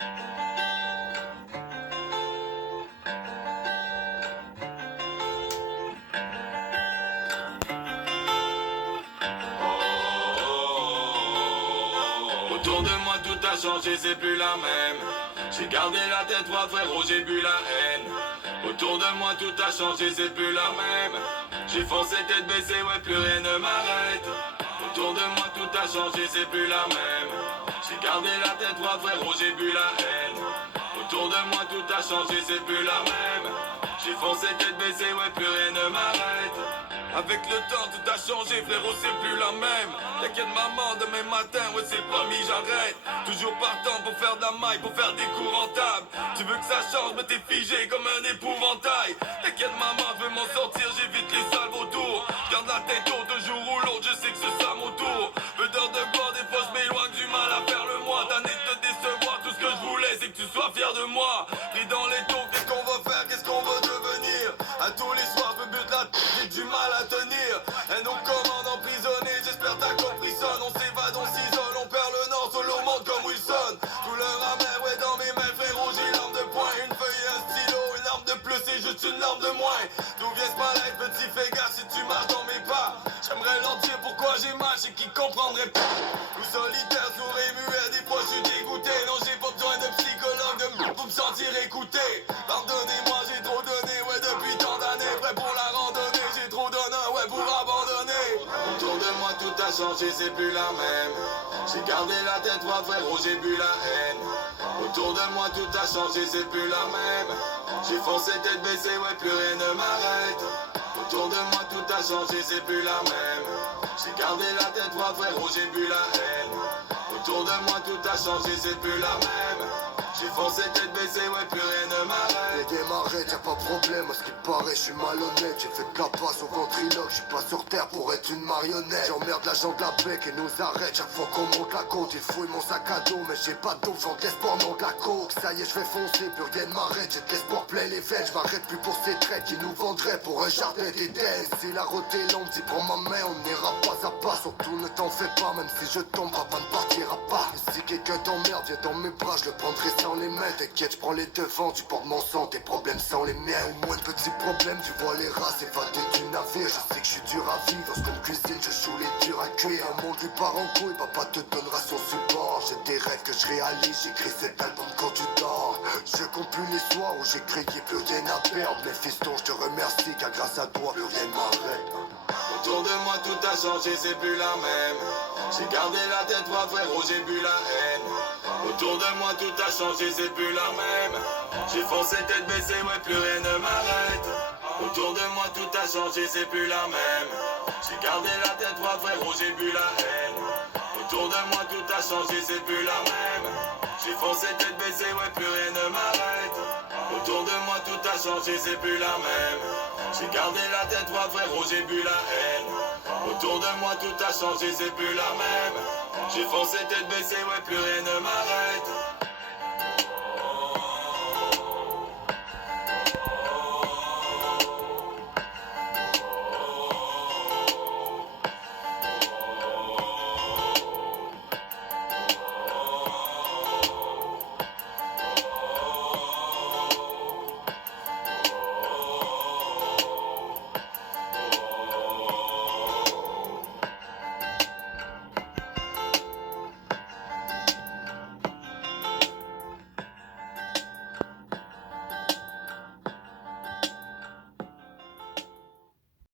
Autour de moi tout a changé, c'est plus la même. J'ai gardé la tête froide, frérot, j'ai bu la haine. Autour de moi tout a changé, c'est plus la même. J'ai foncé tête baissée, ouais, plus rien ne m'arrête. Autour de moi tout a changé, c'est plus la même. J'ai gardé la tête froide, frérot, j'ai bu la haine. Autour de moi tout a changé, c'est plus la même. J'ai foncé tête baissée, ouais, plus rien ne m'arrête. Avec le temps tout a changé, frérot, c'est plus la même. T'inquiète maman, demain matin, ouais c'est promis, j'arrête. Toujours partant pour faire de la maille, pour faire des cours rentables. Tu veux que ça change, mais t'es figé comme un épouvantail. T'inquiète maman, je veux m'en sortir, j'évite les salves autour. Garde la tête haute un jour ou l'autre, je sais que c'est ça mon tour. Peu d'heures de gloire, des fois je m'éloigne du mal à faire le mois. Tanné de te décevoir, tout ce que je voulais c'est que tu sois fier de moi. Pris dans les taux, qu'est-ce qu'on va faire, qu'est-ce qu'on va devenir. À tous les soirs je me bute la tête, j'ai du mal à tenir. Et nos commandes emprisonnées, j'espère t'as compris son. On s'évade, on s'isole, on perd le nord, solo monde comme Wilson. Tout le ramène, ouais dans mes mains frérot, j'ai l'arme de poing. Une feuille et un stylo, une arme de plus c'est juste une arme de moins. D'où vient ce mal-être, petit fais gaffe si tu marches dans mes pas. J'aimerais leur dire pourquoi j'ai mal, c'est qu'ils comprendraient pas. Tout solitaire, sourd et muet, des fois je suis dégoûté. Non j'ai pas besoin de psychologue, pour me sentir écouté. Pardonnez-moi, j'ai trop donné, ouais depuis tant d'années. Prêt pour la randonnée, j'ai trop donné, ouais pour abandonner. Autour de moi tout a changé, c'est plus la même. J'ai gardé la tête froide, frérot, j'ai bu la haine. Autour de moi tout a changé, c'est plus la même. J'ai foncé tête baissée, ouais plus rien ne m'arrête. Autour de moi tout a changé, c'est plus la même. J'ai gardé la tête froide, frérot, j'ai bu la haine. Autour de moi tout a changé, c'est plus la même. J'ai foncé tête baissée, ouais plus rien ne m'arrête. Les démarrés, y'a pas de problème, à ce qui paraît, je suis malhonnête. J'ai fait de la passe au ventriloque, je suis pas sur terre pour être une marionnette. J'emmerde l'agent de la bec et nous arrête chaque fois qu'on monte la côte. Il fouille mon sac à dos, mais j'ai pas d'eau, j'en de l'espoir, non de la coke. Ça y est, je vais foncer, plus rien ne m'arrête. J'ai de l'espoir plein les veines, je m'arrête plus pour ces traites qui nous vendraient pour un jardin d'Éden. Si la route est longue, dis prends ma main, on ira pas à pas. Surtout ne t'en fais pas, même si je tombe, avant de partir à pas. Et si quelqu'un t'emmerde, viens dans mes bras, je le prendrai sans les mains. T'inquiète, je prends les devants, tu portes mon sang, tes problèmes sont les miens. Au moins de petits problèmes, tu vois les rats s'évader du navire. Je sais que je suis dur à vivre, lorsqu'on cuisine, je joue les durs à cuire. Un monde lui part en couille, papa te donnera son support. J'ai des rêves que je réalise, j'écris cet album quand tu dors. Je compte plus les soirs où j'ai crié, plus rien à perdre. Mais fiston, je te remercie, car grâce à toi, plus rien ne m'arrête. Autour de moi tout a changé, c'est plus la même. J'ai gardé la tête froide, frérot, j'ai bu la haine. Autour de moi tout a changé, c'est plus la même. J'ai foncé tête baissée, ouais plus rien ne m'arrête. Autour de moi tout a changé, c'est plus la même. J'ai gardé la tête froide, frérot, j'ai bu la haine. Autour de moi tout a changé, c'est plus la même. J'ai foncé tête baissée, ouais plus rien ne m'arrête. Autour de moi tout a changé, c'est plus la même. J'ai gardé la tête froide, frérot, j'ai bu la haine. Autour de moi tout a changé, c'est plus la même. J'ai foncé tête baissée, ouais plus rien ne m'arrête.